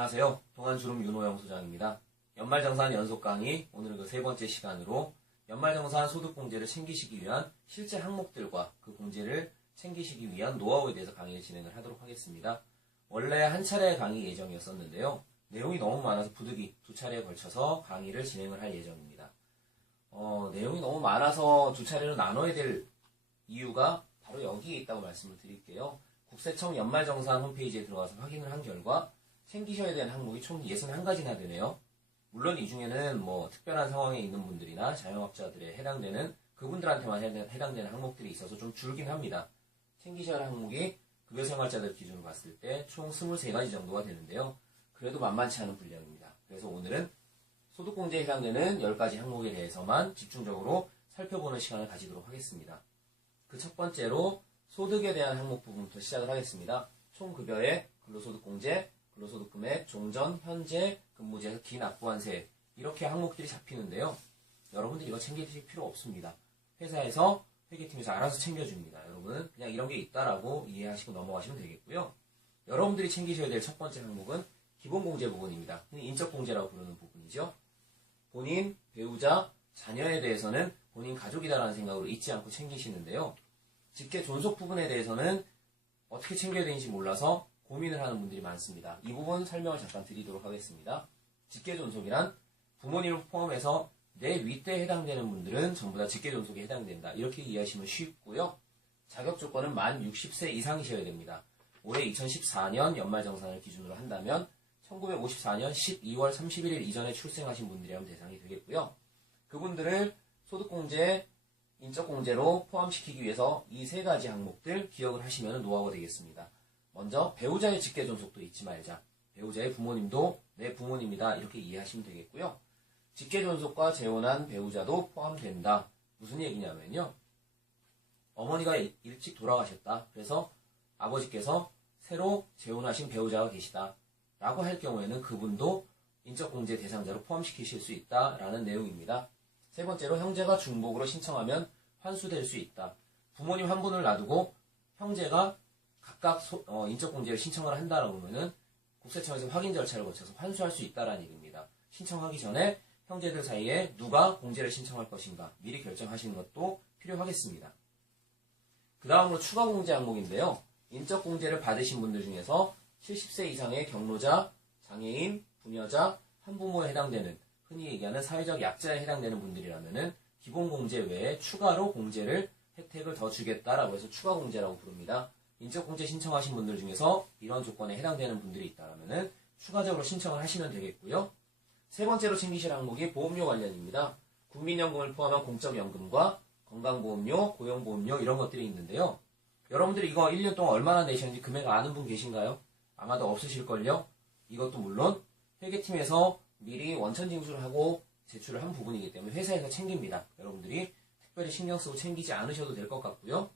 안녕하세요. 동안주름 윤호영 소장입니다. 연말정산 연속 강의, 오늘은 그 세 번째 시간으로 연말정산 소득공제를 챙기시기 위한 실제 항목들과 그 공제를 챙기시기 위한 노하우에 대해서 강의를 진행을 하도록 하겠습니다. 원래 한 차례 강의 예정이었었는데요. 내용이 너무 많아서 부득이 두 차례에 걸쳐서 강의를 진행을 할 예정입니다. 내용이 너무 많아서 두 차례로 나눠야 될 이유가 바로 여기에 있다고 말씀을 드릴게요. 국세청 연말정산 홈페이지에 들어가서 확인을 한 결과 챙기셔야 되는 항목이 총 61가지나 되네요. 물론 이 중에는 특별한 상황에 있는 분들이나 자영업자들에 해당되는 그분들한테만 해당되는 항목들이 있어서 좀 줄긴 합니다. 챙기셔야 할 항목이 급여생활자들 기준으로 봤을 때 총 23가지 정도가 되는데요. 그래도 만만치 않은 분량입니다. 그래서 오늘은 소득공제에 해당되는 10가지 항목에 대해서만 집중적으로 살펴보는 시간을 가지도록 하겠습니다. 그 첫 번째로 소득에 대한 항목 부분부터 시작을 하겠습니다. 총급여액, 근로소득공제, 근로소득금액, 종전, 현재, 근무지에서 기납부한 세액 이렇게 항목들이 잡히는데요. 여러분들 이거 챙기실 필요 없습니다. 회사에서 회계팀에서 알아서 챙겨줍니다. 여러분은 그냥 이런 게 있다라고 이해하시고 넘어가시면 되겠고요. 여러분들이 챙기셔야 될 첫 번째 항목은 기본공제 부분입니다. 인적공제라고 부르는 부분이죠. 본인, 배우자, 자녀에 대해서는 본인 가족이다라는 생각으로 잊지 않고 챙기시는데요. 직계 존속 부분에 대해서는 어떻게 챙겨야 되는지 몰라서 고민을 하는 분들이 많습니다. 이 부분 설명을 잠깐 드리도록 하겠습니다. 직계 존속이란 부모님을 포함해서 내 윗대에 해당되는 분들은 전부 다 직계 존속에 해당된다. 이렇게 이해하시면 쉽고요. 자격 조건은 만 60세 이상이셔야 됩니다. 올해 2014년 연말정산을 기준으로 한다면 1954년 12월 31일 이전에 출생하신 분들이라면 대상이 되겠고요. 그분들을 소득공제, 인적공제로 포함시키기 위해서 이 세 가지 항목들 기억을 하시면 노하우가 되겠습니다. 먼저 배우자의 직계존속도 잊지 말자. 배우자의 부모님도 내 부모님이다. 이렇게 이해하시면 되겠고요. 직계존속과 재혼한 배우자도 포함된다. 무슨 얘기냐면요. 어머니가 일찍 돌아가셨다. 그래서 아버지께서 새로 재혼하신 배우자가 계시다. 라고 할 경우에는 그분도 인적공제 대상자로 포함시키실 수 있다라는 내용입니다. 세 번째로 형제가 중복으로 신청하면 환수될 수 있다. 부모님 한 분을 놔두고 형제가 각각 인적공제를 신청을 한다라고 하면은 국세청에서 확인 절차를 거쳐서 환수할 수 있다라는 얘기입니다. 신청하기 전에 형제들 사이에 누가 공제를 신청할 것인가 미리 결정하시는 것도 필요하겠습니다. 그 다음으로 추가공제 항목인데요. 인적공제를 받으신 분들 중에서 70세 이상의 경로자, 장애인, 부녀자, 한부모에 해당되는 흔히 얘기하는 사회적 약자에 해당되는 분들이라면은 기본공제 외에 추가로 공제를 혜택을 더 주겠다라고 해서 추가공제라고 부릅니다. 인적공제 신청하신 분들 중에서 이런 조건에 해당되는 분들이 있다라면은 추가적으로 신청을 하시면 되겠고요. 세 번째로 챙기실 항목이 보험료 관련입니다. 국민연금을 포함한 공적연금과 건강보험료, 고용보험료 이런 것들이 있는데요. 여러분들이 이거 1년 동안 얼마나 내셨는지 금액 아는 분 계신가요? 아마도 없으실걸요? 이것도 물론 회계팀에서 미리 원천징수를 하고 제출을 한 부분이기 때문에 회사에서 챙깁니다. 여러분들이 특별히 신경 쓰고 챙기지 않으셔도 될 것 같고요.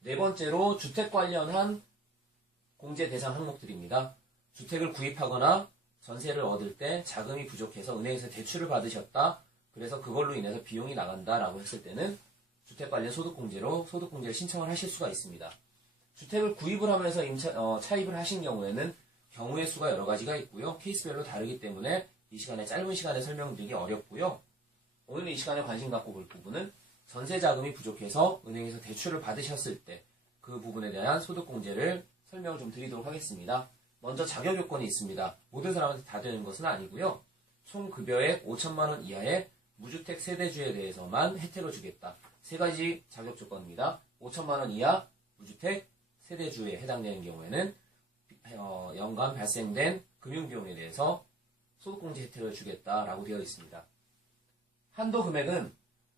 네 번째로 주택 관련한 공제 대상 항목들입니다. 주택을 구입하거나 전세를 얻을 때 자금이 부족해서 은행에서 대출을 받으셨다. 그래서 그걸로 인해서 비용이 나간다라고 했을 때는 주택 관련 소득공제로 소득공제를 신청을 하실 수가 있습니다. 주택을 구입을 하면서 차입을 하신 경우에는 경우의 수가 여러 가지가 있고요. 케이스별로 다르기 때문에 이 시간에 짧은 시간에 설명드리기 어렵고요. 오늘 이 시간에 관심 갖고 볼 부분은 전세 자금이 부족해서 은행에서 대출을 받으셨을 때 그 부분에 대한 소득공제를 설명을 좀 드리도록 하겠습니다. 먼저 자격 요건이 있습니다. 모든 사람한테 다 되는 것은 아니고요. 총 급여액 5천만 원 이하의 무주택 세대주에 대해서만 혜택을 주겠다. 세 가지 자격 조건입니다. 5천만 원 이하 무주택 세대주에 해당되는 경우에는 연간 발생된 금융비용에 대해서 소득공제 혜택을 주겠다라고 되어 있습니다. 한도 금액은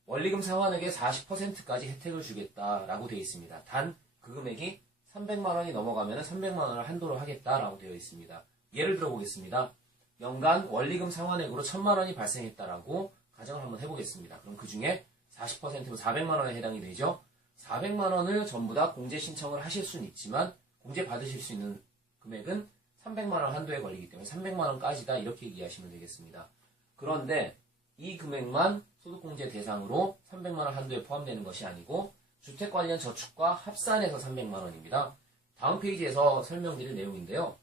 원리금 상환액의 40%까지 혜택을 주겠다라고 되어 있습니다. 단 그 금액이 300만 원이 넘어가면 300만 원을 한도로 하겠다라고 되어 있습니다. 예를 들어 보겠습니다. 연간 원리금 상환액으로 1000만 원이 발생했다라고 가정을 한번 해보겠습니다. 그럼 그 중에 40%면 400만 원에 해당이 되죠. 400만 원을 전부 다 공제 신청을 하실 수는 있지만 공제 받으실 수 있는 금액은 300만 원 한도에 걸리기 때문에 300만 원까지다 이렇게 이해하시면 되겠습니다. 그런데 이 금액만 소득공제 대상으로 300만 원 한도에 포함되는 것이 아니고 주택 관련 저축과 합산해서 300만 원입니다. 다음 페이지에서 설명드릴 내용인데요.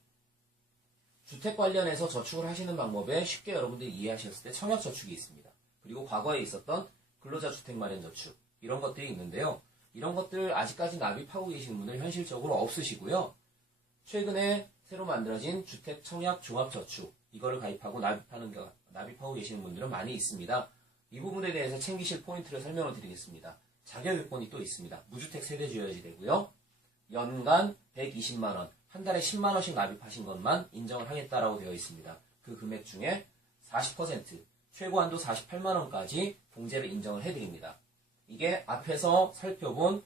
주택 관련해서 저축을 하시는 방법에 쉽게 여러분들이 이해하셨을 때 청약저축이 있습니다. 그리고 과거에 있었던 근로자 주택마련저축 이런 것들이 있는데요. 이런 것들 아직까지 납입하고 계시는 분들 현실적으로 없으시고요. 최근에 새로 만들어진 주택 청약 종합저축 이거를 가입하고 납입하고 계시는 분들은 많이 있습니다. 이 부분에 대해서 챙기실 포인트를 설명을 드리겠습니다. 자격요건이 또 있습니다. 무주택 세대주여야지 되고요. 연간 120만원, 한 달에 10만원씩 납입하신 것만 인정을 하겠다라고 되어 있습니다. 그 금액 중에 40%, 최고한도 48만원까지 공제를 인정을 해드립니다. 이게 앞에서 살펴본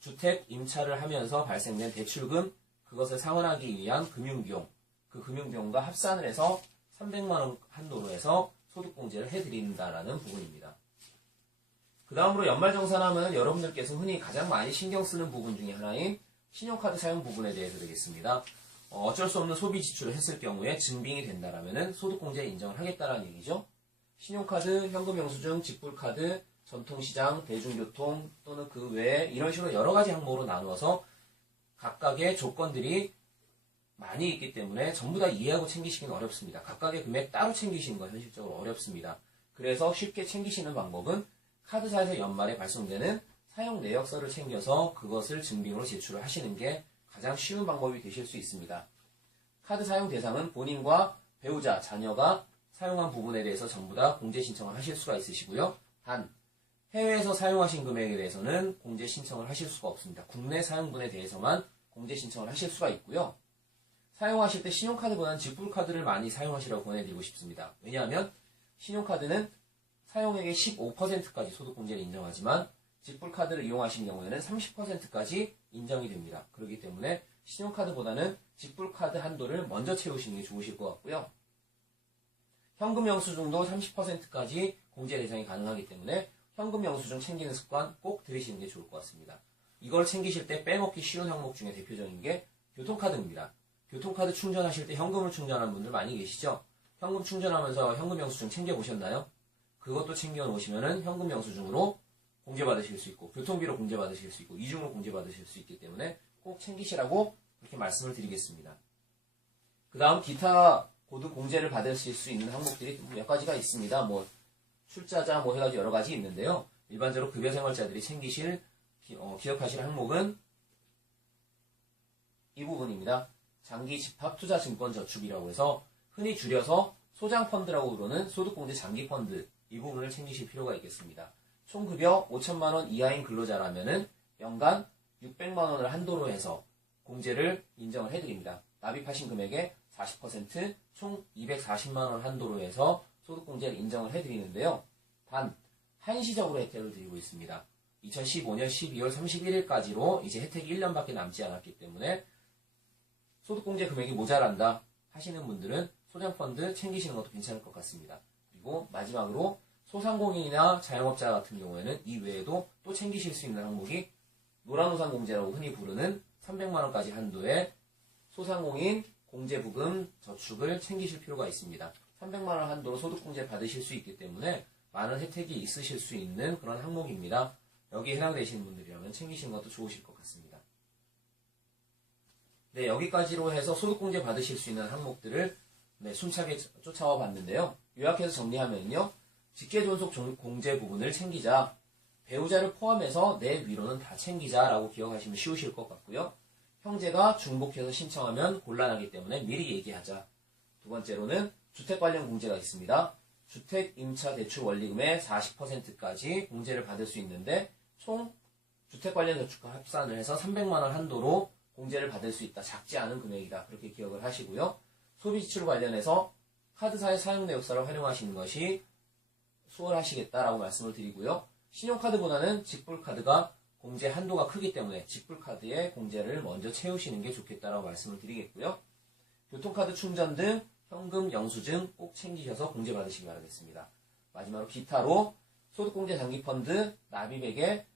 주택 임차를 하면서 발생된 대출금, 그것을 상환하기 위한 금융비용, 그 금융비용과 합산을 해서 300만원 한도로 해서 소득공제를 해드린다라는 부분입니다. 그 다음으로 연말정산하면 여러분들께서 흔히 가장 많이 신경 쓰는 부분 중에 하나인 신용카드 사용 부분에 대해서 되겠습니다. 어쩔 수 없는 소비 지출을 했을 경우에 증빙이 된다라면 소득공제 인정을 하겠다라는 얘기죠. 신용카드, 현금영수증, 직불카드, 전통시장, 대중교통 또는 그 외에 이런 식으로 여러 가지 항목으로 나누어서 각각의 조건들이 많이 있기 때문에 전부 다 이해하고 챙기시기는 어렵습니다. 각각의 금액 따로 챙기시는 건 현실적으로 어렵습니다. 그래서 쉽게 챙기시는 방법은 카드사에서 연말에 발송되는 사용 내역서를 챙겨서 그것을 증빙으로 제출을 하시는 게 가장 쉬운 방법이 되실 수 있습니다. 카드 사용 대상은 본인과 배우자, 자녀가 사용한 부분에 대해서 전부 다 공제 신청을 하실 수가 있으시고요. 단, 해외에서 사용하신 금액에 대해서는 공제 신청을 하실 수가 없습니다. 국내 사용분에 대해서만 공제 신청을 하실 수가 있고요. 사용하실 때 신용카드보다는 직불카드를 많이 사용하시라고 권해드리고 싶습니다. 왜냐하면 신용카드는 사용액의 15%까지 소득공제를 인정하지만 직불카드를 이용하신 경우에는 30%까지 인정이 됩니다. 그렇기 때문에 신용카드보다는 직불카드 한도를 먼저 채우시는 게 좋으실 것 같고요. 현금 영수증도 30%까지 공제 대상이 가능하기 때문에 현금 영수증 챙기는 습관 꼭 들이시는 게 좋을 것 같습니다. 이걸 챙기실 때 빼먹기 쉬운 항목 중에 대표적인 게 교통카드입니다. 교통카드 충전하실 때 현금을 충전하는 분들 많이 계시죠? 현금 충전하면서 현금 영수증 챙겨보셨나요? 그것도 챙겨놓으시면은 현금 영수증으로 공제받으실 수 있고 교통비로 공제받으실 수 있고 이중으로 공제받으실 수 있기 때문에 꼭 챙기시라고 그렇게 말씀을 드리겠습니다. 그 다음 기타 고드 공제를 받으실 수 있는 항목들이 몇 가지가 있습니다. 출자자 해가지고 여러 가지 있는데요. 일반적으로 급여생활자들이 챙기실 기억하실 항목은 이 부분입니다. 장기 집합 투자 증권 저축이라고 해서 흔히 줄여서 소장펀드라고 부르는 소득공제 장기펀드 이 부분을 챙기실 필요가 있겠습니다. 총급여 5천만원 이하인 근로자라면은 연간 600만원을 한도로 해서 공제를 인정을 해드립니다. 납입하신 금액의 40% 총 240만원 한도로 해서 소득공제를 인정을 해드리는데요. 단, 한시적으로 혜택을 드리고 있습니다. 2015년 12월 31일까지로 이제 혜택이 1년밖에 남지 않았기 때문에 소득공제 금액이 모자란다 하시는 분들은 소장펀드 챙기시는 것도 괜찮을 것 같습니다. 그리고 마지막으로 소상공인이나 자영업자 같은 경우에는 이 외에도 또 챙기실 수 있는 항목이 노란우산공제라고 흔히 부르는 300만원까지 한도의 소상공인 공제부금 저축을 챙기실 필요가 있습니다. 300만원 한도로 소득공제 받으실 수 있기 때문에 많은 혜택이 있으실 수 있는 그런 항목입니다. 여기에 해당되시는 분들이라면 챙기시는 것도 좋으실 것 같습니다. 네, 여기까지로 해서 소득공제 받으실 수 있는 항목들을 숨차게 쫓아와 봤는데요. 요약해서 정리하면요. 직계존속 공제 부분을 챙기자. 배우자를 포함해서 내 위로는 다 챙기자라고 기억하시면 쉬우실 것 같고요. 형제가 중복해서 신청하면 곤란하기 때문에 미리 얘기하자. 두 번째로는 주택 관련 공제가 있습니다. 주택 임차 대출 원리금의 40%까지 공제를 받을 수 있는데 총 주택 관련 저축과 합산을 해서 300만원 한도로 공제를 받을 수 있다. 작지 않은 금액이다. 그렇게 기억을 하시고요. 소비지출 관련해서 카드사의 사용 내역서를 활용하시는 것이 수월하시겠다라고 말씀을 드리고요. 신용카드보다는 직불카드가 공제 한도가 크기 때문에 직불카드의 공제를 먼저 채우시는 게 좋겠다라고 말씀을 드리겠고요. 교통카드 충전 등 현금 영수증 꼭 챙기셔서 공제 받으시기 바라겠습니다. 마지막으로 기타로 소득공제 장기펀드 납입액의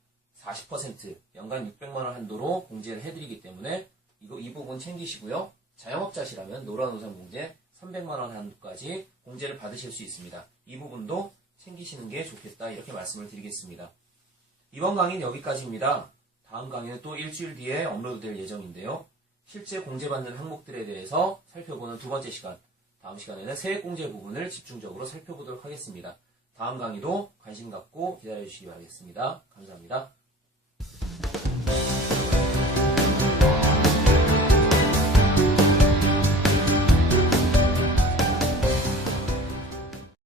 40% 연간 600만원 한도로 공제를 해드리기 때문에 이 부분 챙기시고요. 자영업자시라면 노란우산공제 300만원 한도까지 공제를 받으실 수 있습니다. 이 부분도 챙기시는 게 좋겠다 이렇게 말씀을 드리겠습니다. 이번 강의는 여기까지입니다. 다음 강의는 또 일주일 뒤에 업로드될 예정인데요. 실제 공제받는 항목들에 대해서 살펴보는 두 번째 시간, 다음 시간에는 세액공제 부분을 집중적으로 살펴보도록 하겠습니다. 다음 강의도 관심 갖고 기다려주시기 바라겠습니다. 감사합니다.